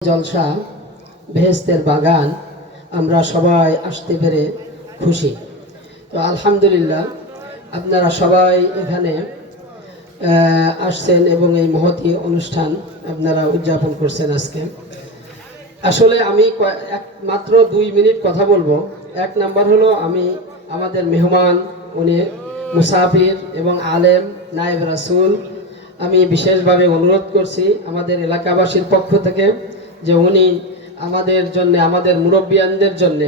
জলসা, ভেস্তের বাগান, আমরা সবাই আসতে পেরে খুশি। তো আলহামদুলিল্লাহ, আপনারা সবাই এখানে আসছেন এবং এই মহতি অনুষ্ঠান আপনারা উদযাপন করছেন আজকে। আসলে আমি এক, মাত্র দুই মিনিট কথা বলব। এক নাম্বার হলো আমি আমাদের মেহমান, উনি মুসাফির এবং আলেম, নায়েব রাসুল। আমি বিশেষভাবে অনুরোধ করছি আমাদের এলাকাবাসীর পক্ষ থেকে যে উনি আমাদের জন্য, আমাদের মুরব্বিয়ানদের জন্য,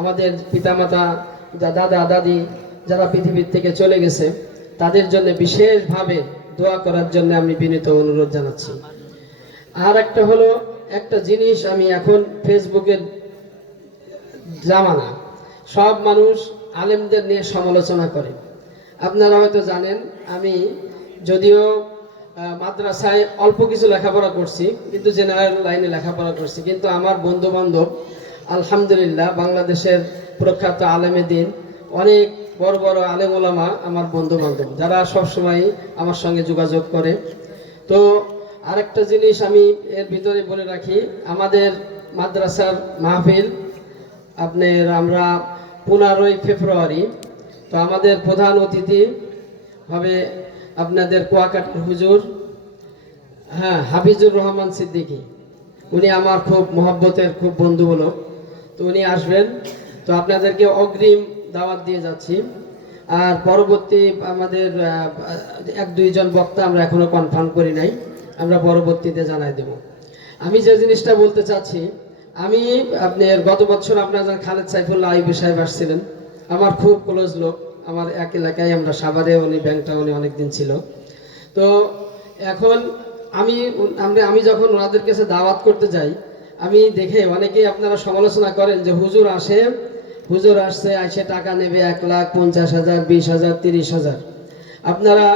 আমাদের পিতামাতা দাদা, দাদি যারা পৃথিবীর থেকে চলে গেছে, তাদের জন্য বিশেষভাবে দোয়া করার জন্য আমি বিনীত অনুরোধ জানাচ্ছি। আর একটা হলো, একটা জিনিস আমি এখন ফেসবুকের জামানা। সব মানুষ আলেমদের নিয়ে সমালোচনা করে। আপনারা হয়তো জানেন, আমি যদিও মাদ্রাসায় অল্প কিছু লেখাপড়া করছি, কিন্তু জেনারেল লাইনে লেখাপড়া করছি। কিন্তু আমার বন্ধু বান্ধব আলহামদুলিল্লাহ, বাংলাদেশের প্রখ্যাত আলেমে দিন, অনেক বড় বড় আলেম ওলামা আমার বন্ধু বান্ধব যারা সবসময় আমার সঙ্গে যোগাযোগ করে। তো আরেকটা জিনিস আমি এর ভিতরে বলে রাখি, আমাদের মাদ্রাসার মাহফিল, আপনার আমরা পনেরোই ফেব্রুয়ারি, তো আমাদের প্রধান অতিথি হবে আপনাদের কুয়াকাটার হুজুর হ্যাঁ হাফিজুর রহমান সিদ্দিকী। উনি আমার খুব মহব্বতের খুব বন্ধু হলো তো উনি আসবেন। তো আপনাদেরকে অগ্রিম দাওয়াত দিয়ে যাচ্ছি। আর পরবর্তী আমাদের এক দুইজন বক্তা আমরা এখনও কনফার্ম করি নাই। আমরা পরবর্তীতে জানাই দেব। আমি যে জিনিসটা বলতে চাচ্ছি, আমি আপনার গত বছর আপনার খালেদ সাইফুল্লাহ আইবি সাহেব আসছিলেন। আমার খুব ক্লোজ লোক। আমার এক এলাকায় আমরা সাভারে উনি, ব্যাংকটা উনি অনেকদিন ছিল। তো এখন আমি আমরা, আমি যখন ওনাদের কাছে দাওয়াত করতে যাই, আমি দেখে অনেকেই আপনারা সমালোচনা করেন যে হুজুর আসে, হুজুর আসছে আসে টাকা নেবে এক লাখ পঞ্চাশ হাজার, বিশ হাজার, তিরিশ হাজার। আপনারা,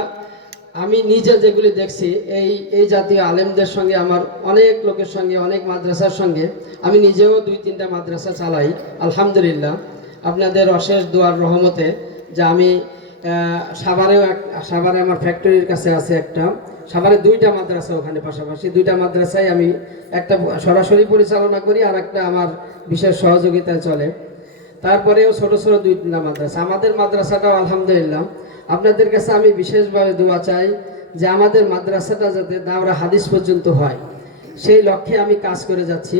আমি নিজে যেগুলি দেখছি, এই এই জাতীয় আলেমদের সঙ্গে আমার অনেক লোকের সঙ্গে, অনেক মাদ্রাসার সঙ্গে, আমি নিজেও দুই, তিনটা মাদ্রাসা চালাই, আলহামদুলিল্লাহ। আপনাদের অশেষ দোয়ার রহমতে যে আমি সাভারেও এক, সাভারে আমার ফ্যাক্টরির কাছে আছে একটা। সাভারে দুইটা মাদ্রাসা ওখানে পাশাপাশি। দুইটা মাদ্রাসায় আমি একটা সরাসরি পরিচালনা করি, আর একটা আমার বিশেষ সহযোগিতায় চলে। তারপরেও ছোট ছোট দুই তিনটা মাদ্রাসা। আমাদের মাদ্রাসাটাও আলহামদুলিল্লাহ। আপনাদের কাছে আমি বিশেষভাবে দোয়া চাই যে আমাদের মাদ্রাসাটা যাতে দাওরা হাদিস পর্যন্ত হয়। সেই লক্ষ্যে আমি কাজ করে যাচ্ছি।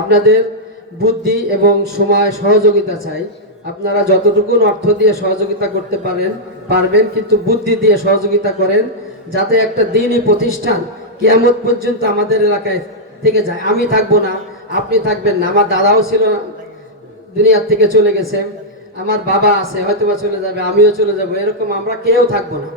আপনাদের বুদ্ধি এবং সময় সহযোগিতা চাই। আপনারা যতটুকু অর্থ দিয়ে সহযোগিতা করতে পারেন, পারবেন, কিন্তু বুদ্ধি দিয়ে সহযোগিতা করেন, যাতে একটা দিনই প্রতিষ্ঠান কেয়ামত পর্যন্ত আমাদের এলাকায় থেকে যায়। আমি থাকব না, আপনি থাকবেন না। আমার দাদাও ছিল না, দুনিয়ার থেকে চলে গেছে। আমার বাবা আছে হয়তো চলে যাবে, আমিও চলে যাব। এরকম আমরা কেউ থাকব না।